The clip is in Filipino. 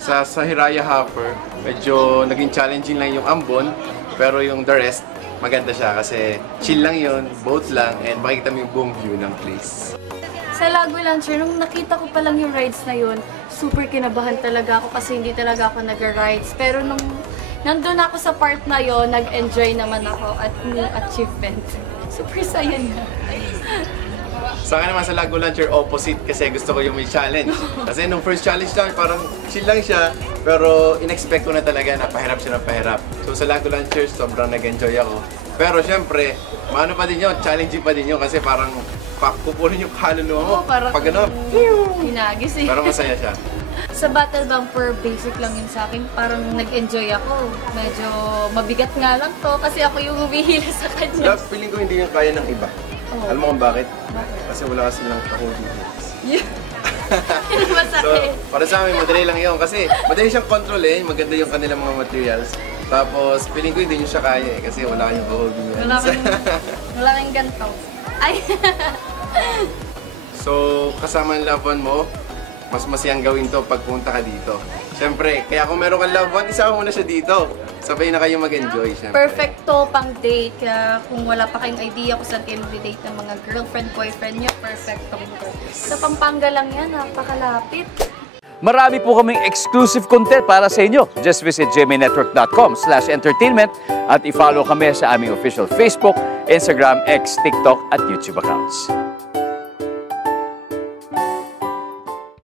Sa Hiraya Hopper, medyo naging challenging lang yung ambon, pero yung the rest, maganda siya kasi chill lang yun, boat lang, and makikita mo yung buong view ng place. Sa Lago Launcher, nung nakita ko pa lang yung rides na yun, super kinabahan talaga ako kasi hindi talaga ako nag-rides. Pero nung nandun ako sa part na yon, nag-enjoy naman ako at new achievement. Super saya na. Sa akin naman sa Lago Launcher, opposite kasi gusto ko yung may challenge. Kasi nung first challenge lang, parang chill lang siya, pero in-expect ko na talaga na pahirap siya ng pahirap. So sa Lago Launcher, sobrang nag-enjoy ako. Pero syempre, maano pa din yun, challenging pa din yun kasi parang pupunin yung kaluluwa mo. Parang pag ano, hinagis eh. pero masaya siya. Sa Battle Bumper, basic lang yun sa akin. Parang nag-enjoy ako. Medyo mabigat nga lang to kasi ako yung humihila sa kanya. Feeling ko hindi yung kaya ng iba. Oh. Alam mo kung bakit? Bakit? Kasi wala kasi lang holding hands. Yeah. Masakit. So, para sa amin, madali lang yun. Kasi madali siyang kontrolin, maganda yung kanilang mga materials. Tapos, feeling ko hindi nyo siya kaya eh, kasi wala kayong holding hands. Wala kang ganito. Ay! So, kasama ang loved one mo, mas masayang gawin to pag punta ka dito. Siyempre, kaya kung meron kang loved one, isama mo na siya dito. Sabay na kayo mag-enjoy, siyempre. Perfecto pang date. Kaya kung wala pa kayong idea kung saan kayo mag-date ng mga girlfriend, boyfriend niya, perfecto. Sa Pampanga lang yan, napakalapit. Marami po kaming exclusive content para sa inyo. Just visit gmanetwork.com/entertainment at i-follow kami sa aming official Facebook, Instagram, X, TikTok at YouTube accounts.